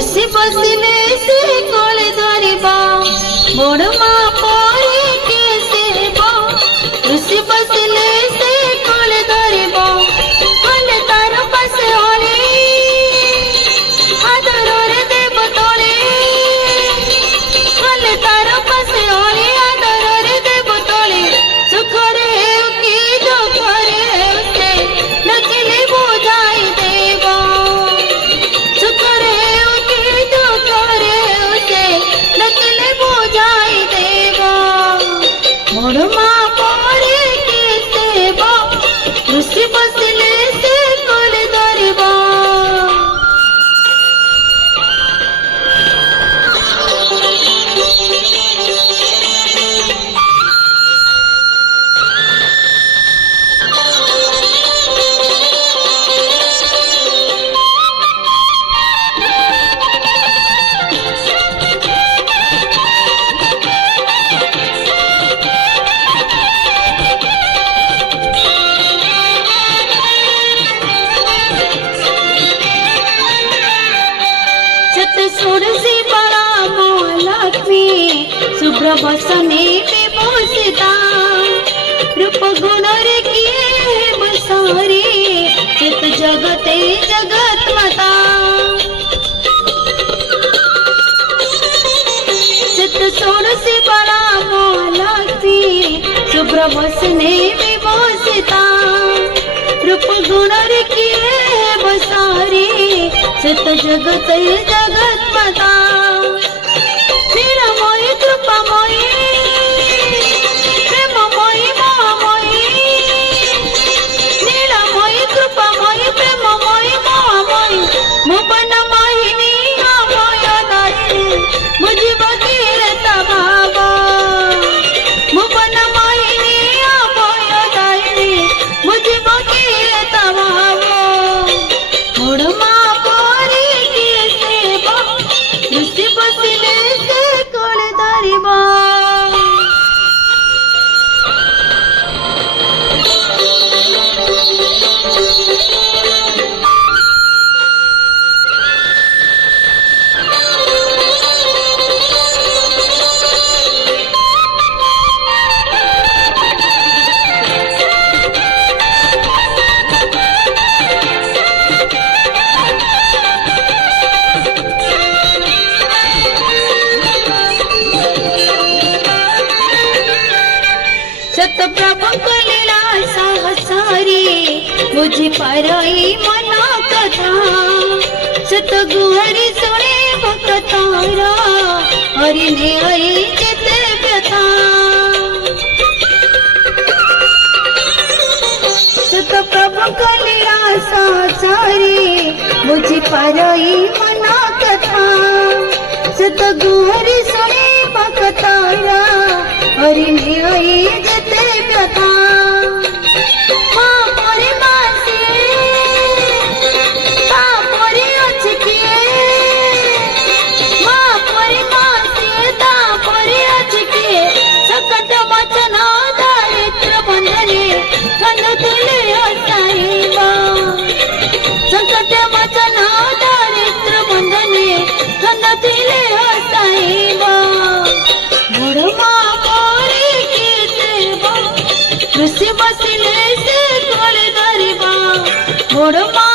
ऋषि बसले से कोले धरिबा मोड़ माँ परे के सेबा ऋषि बसले से कोले धरिबा कोले तार पास होले आदर रे देव तोले कोले तार पास होले आदर रे देव तोले सुख रे की दुख रे उसे नचले बुझाई देवा सुख रे की दुख रे उसे नचले बुझाई देवा मोड़ माँ परे के सेवा ऋषि बसले से कोले धरिबा षोडशी बड़ा महालक्ष्मी शुभ्र बसने विभूषिता रूप गुण रे किए बसारे चित जगते जगत माता चित षोडशी बड़ा महालक्ष्मी शुभ्र बसने विभूषिता रूप गुण रे किए बसारे चित जगत जगत माता नीलमयी कृपामयी प्रेममयी महामयी नीलमयी कृपामयी प्रेममयी महामयी मोपन मोहिनी अमय दायिनी मुझी भगीरथ भावा मोपन मोहिनी अमय दायिनी मुझी भगीरथ भावा मोड़ माँ ऋषि बसले से कोले धरिबा सत प्रभु लीला सहसारी बुझी पारई मना कथा सत गुहरी सुने भक्तारा हरि ने आई चिते व्यथा सत प्रभु लीला सहसारी बुझी पारई मना कथा सत गुहरी सुने भक्तारा हरि ने आई जते व्यथा माँ परे मासे ता परे अचके माँ परे मासे ता परे अचके सकट वचना दारिद्र बंधने खंड तुले हसाईबा सकट वचना दारिद्र बंधने खंड तुले हसाईबा मोड़ माँ ऋषि बसले से कोले धरिबा मोड़ माँ